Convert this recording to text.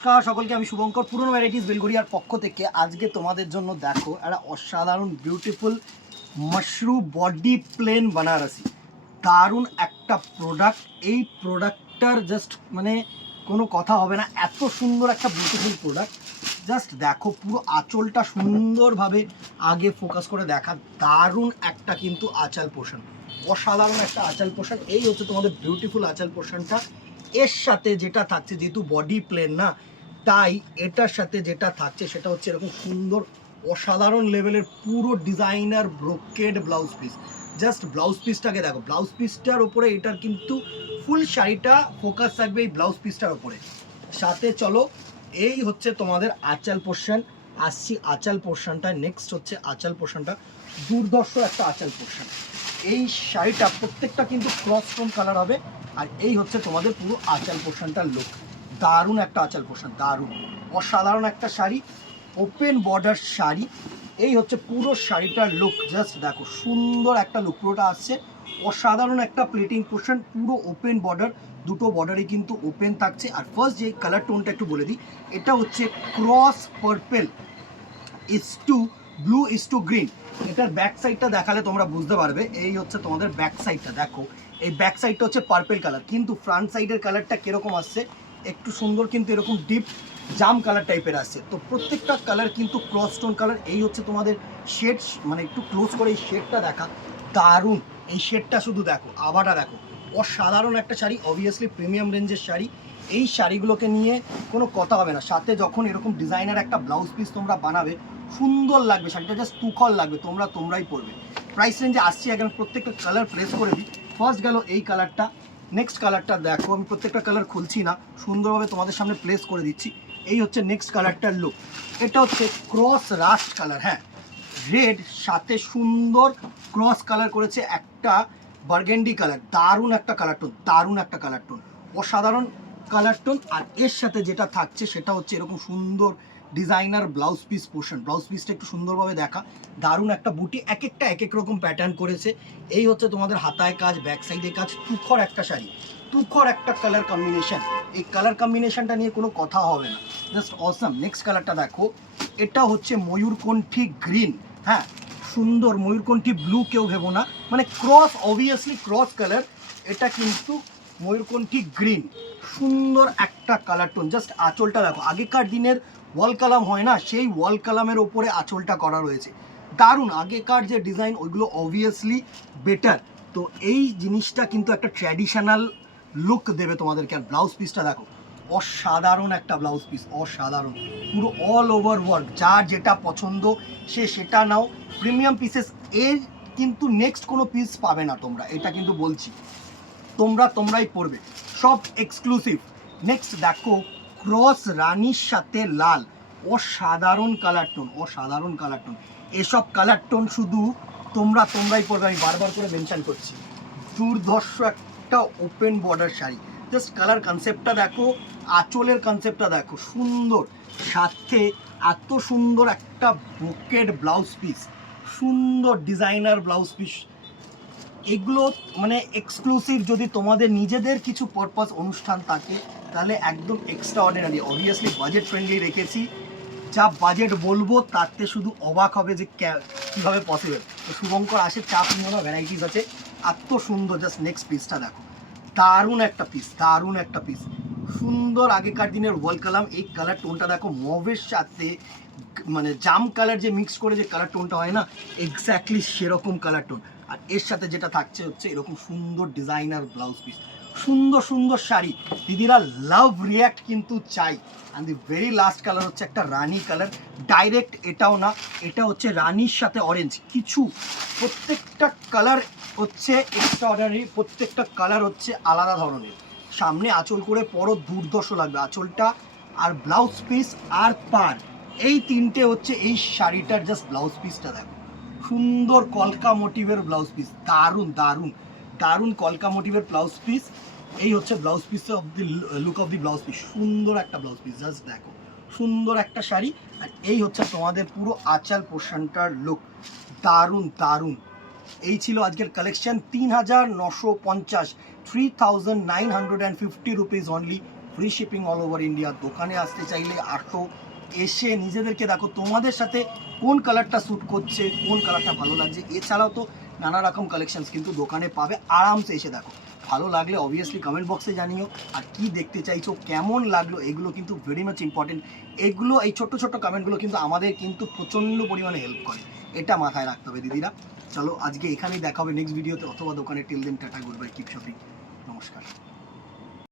নমস্কার সকলকে, আমি শুভঙ্কর পুরনো ভ্যারাইটিস বেলঘড়িয়ার পক্ষ থেকে আজকে তোমাদের জন্য দেখো একটা অসাধারণ beautiful Mashru body plain Banarasi. দারুণ একটা প্রোডাক্ট। এই প্রোডাক্টটার জাস্ট মানে কোনো কথা হবে না, এত সুন্দর একটা বিউটিফুল প্রোডাক্ট। জাস্ট দেখো পুরো আঁচলটা সুন্দরভাবে আগে ফোকাস করে দেখা, দারুণ একটা কিন্তু আঁচল পোর্শন, অসাধারণ একটা আঁচল পোর্শন। এই হচ্ছে তোমাদের বিউটিফুল আঁচল পোর্শনটা। এর সাথে যেটা থাকছে, যেহেতু বডি প্লেন না, তাই এটার সাথে যেটা থাকছে সেটা হচ্ছে এরকম সুন্দর অসাধারণ লেভেলের পুরো designer brocade blouse piece. Just blouse পিসটাকে দেখো, ব্লাউজ পিসটার ওপরে এটার কিন্তু ফুল শাড়িটা ফোকাস থাকবে এই ব্লাউজ পিসটার ওপরে। সাথে চলো, এই হচ্ছে তোমাদের আঁচল পোর্শন। আসছি আঁচল পোর্শনটা, নেক্সট হচ্ছে আঁচল পোর্শনটা, দুর্ধর্ষ একটা আঁচল পোর্শন। এই শাড়িটা প্রত্যেকটা কিন্তু ক্রস টোন কালার হবে। আর এই হচ্ছে তোমাদের পুরো আঁচল পোর্শনটার লুক। দারুণ একটা আঁচল পোর্শন, দারুণ অসাধারণ একটা শাড়ি, ওপেন বর্ডার শাড়ি। এই হচ্ছে পুরো শাড়িটার লুক। জাস্ট দেখো সুন্দর একটা লুক পুরোটা আসছে। অসাধারণ একটা প্লেটিং পোর্শন, পুরো ওপেন বর্ডার, দুটো বর্ডারই কিন্তু ওপেন থাকছে। আর ফার্স্ট যে কালার টোনটা একটু বলে দিই, এটা হচ্ছে cross purple is to blue is to green. এটার ব্যাক সাইডটা দেখালে তোমরা বুঝতে পারবে। এই হচ্ছে তোমাদের ব্যাক সাইডটা, দেখো এই ব্যাক সাইডটা হচ্ছে পার্পেল কালার, কিন্তু ফ্রন্ট সাইডের কালারটা কীরকম আসছে, একটু সুন্দর কিন্তু এরকম ডিপ জাম কালার টাইপের আসছে। তো প্রত্যেকটা কালার কিন্তু ক্রস টোন কালার। এই হচ্ছে তোমাদের শেড, মানে একটু ক্লোজ করে এই শেডটা দেখা, দারুণ। এই শেডটা শুধু দেখো, আভাটা দেখো, অসাধারণ একটা শাড়ি, অবভিয়াসলি প্রিমিয়াম রেঞ্জের শাড়ি। এই শাড়িগুলোকে নিয়ে কোনো কথা হবে না। সাথে যখন এরকম ডিজাইনার একটা ব্লাউজ পিস তোমরা বানাবে, সুন্দর লাগবে শাড়িটা, জাস্ট তুখল লাগবে, তোমরাই পরবে। প্রাইস রেঞ্জে আসছি, এখন প্রত্যেকটা কালার প্রেস করে দিই। ফার্স্ট গেল এই কালারটা, নেক্সট কালারটা দেখো, আমি প্রত্যেকটা কালার খুলছি না, সুন্দরভাবে তোমাদের সামনে প্লেস করে দিচ্ছি। এই হচ্ছে নেক্সট কালারটার লুক। এটা হচ্ছে ক্রস রাস্ট কালার, হ্যাঁ রেড সাথে সুন্দর ক্রস কালার করেছে একটা বার্গেন্ডি কালার। দারুণ একটা কালার টোন, দারুণ একটা কালার টোন, অসাধারণ কালার টোন। আর এর সাথে যেটা থাকছে সেটা হচ্ছে এরকম সুন্দর designer blouse piece portion. Blouse পিসটা একটু সুন্দরভাবে দেখা, দারুণ একটা বুটি, এক একটা এক এক রকম প্যাটার্ন করেছে। এই হচ্ছে তোমাদের হাতায় কাজ, ব্যাক সাইডে কাজ, তুখর একটা শাড়ি, তুখর একটা কালার কম্বিনেশন। এই কালার কম্বিনেশনটা নিয়ে কোনো কথা হবে না, জাস্ট অসাম। নেক্সট কালারটা দেখো, এটা হচ্ছে ময়ূরকণ্ঠী গ্রিন, হ্যাঁ সুন্দর ময়ূরকণ্ঠী ব্লু কেউ ভেবো না, মানে ক্রস, অবভিয়াসলি ক্রস কালার। এটা কিন্তু ময়ূরকণ্ঠী গ্রিন, সুন্দর একটা কালার টোন। জাস্ট আঁচলটা দেখো, আগেকার দিনের ওয়াল কালাম হয় না, সেই ওয়াল কালামের ওপরে আঁচলটা করা রয়েছে, দারুণ। আগেকার যে ডিজাইন ওইগুলো অবভিয়াসলি বেটার। তো এই জিনিসটা কিন্তু একটা ট্র্যাডিশনাল লুক দেবে তোমাদেরকে। আর ব্লাউজ পিসটা দেখো, অসাধারণ একটা ব্লাউজ পিস, অসাধারণ, পুরো অল ওভার ওয়ার্ক। যার যেটা পছন্দ সে সেটা নাও, প্রিমিয়াম পিসেস। এর কিন্তু নেক্সট কোনো পিস পাবে না তোমরা, এটা কিন্তু বলছি, তোমরাই পড়বে, সব এক্সক্লুসিভ। নেক্সট দেখো, ক্রস রানির সাথে লাল, অসাধারণ কালার টোন, অসাধারণ কালার টোন। এসব কালার টোন শুধু তোমরাই পড়বে, আমি বারবার করে মেনশন করছি। দুর্ধর্ষ একটা open border sari, just colour কনসেপ্টটা দেখো, আঁচলের কনসেপ্টটা দেখো, সুন্দর। সাথে এত সুন্দর একটা ব্রোকেড ব্লাউজ পিস, সুন্দর ডিজাইনার ব্লাউজ পিস। এগুলো মানে এক্সক্লুসিভ। যদি তোমাদের নিজেদের কিছু পারপাস অনুষ্ঠান থাকে তাহলে একদম extra ordinary. Obviously budget friendly রেখেছি, যা বাজেট বলবো তাতে শুধু অবাক হবে যে কীভাবে পসিবল। তো শুভঙ্কর আসে, চাপ নিও না, ভ্যারাইটিস আছে এত সুন্দর। জাস্ট নেক্সট পিসটা দেখো, দারুণ একটা পিস, দারুণ একটা পিস, সুন্দর আগেকার দিনের ওয়াল কালাম। এই কালার টোনটা দেখো, মভের সাথে মানে জাম কালার যে মিক্স করে যে কালার টোনটা হয় না, এক্স্যাক্টলি সেরকম কালার টোন। আর এর সাথে যেটা থাকছে হচ্ছে এরকম সুন্দর ডিজাইনার ব্লাউজ পিস, সুন্দর সুন্দর শাড়ি। দিদিরা লাভ রিয়াক্ট কিন্তু চাই। And the very last colour হচ্ছে একটা রানি কালার, ডাইরেক্ট এটাও না, এটা হচ্ছে রানির সাথে অরেঞ্জ কিছু। প্রত্যেকটা কালার হচ্ছে এক্সট্রা অর্ডিনারি, প্রত্যেকটা কালার হচ্ছে আলাদা ধরনের। সামনে আঁচল করে পরো, দুর্দর্শ লাগবে আঁচলটা, আর ব্লাউজ পিস আর পার, এই তিনটে হচ্ছে এই শাড়িটার জাস্ট ব্লাউজ পিসটা দেখো, সুন্দর কলকা মোটিভের ব্লাউজ পিস, দারুণ দারুণ দারুণ কলকা মোটিভের ব্লাউজ পিস। এই হচ্ছে blouse piece of the look of the blouse piece, সুন্দর একটা ব্লাউজ পিস, জাস্ট দেখো সুন্দর একটা শাড়ি। আর এই হচ্ছে তোমাদের পুরো আঁচল পোর্শনটার লুক, দারুণ দারুণ। এই ছিল আজকের collection, 3950, 3950 rupees only free shipping all over India. দোকানে আসতে চাইলে আসো, এসে নিজেদেরকে দেখো তোমাদের সাথে কোন কালারটা স্যুট করছে, কোন কালারটা ভালো লাগছে। এছাড়াও তো নানা রকম কালেকশনস কিন্তু দোকানে পাবে, আরামসে এসে দেখো। ভালো লাগলে অবভিয়াসলি কমেন্ট বক্সে জানিও, আর কি দেখতে চাইছো, কেমন লাগলো, এগুলো কিন্তু ভেরি মাচ ইম্পর্টেন্ট। এগুলো, এই ছোট্ট ছোট্ট কমেন্টগুলো কিন্তু আমাদের কিন্তু প্রচণ্ড পরিমাণে হেল্প করে, এটা মাথায় রাখতে হবে দিদিরা। চলো আজকে এখানেই দেখা হবে নেক্সট ভিডিওতে অথবা দোকানে। Till then tata, good bye, keep shopping, নমস্কার।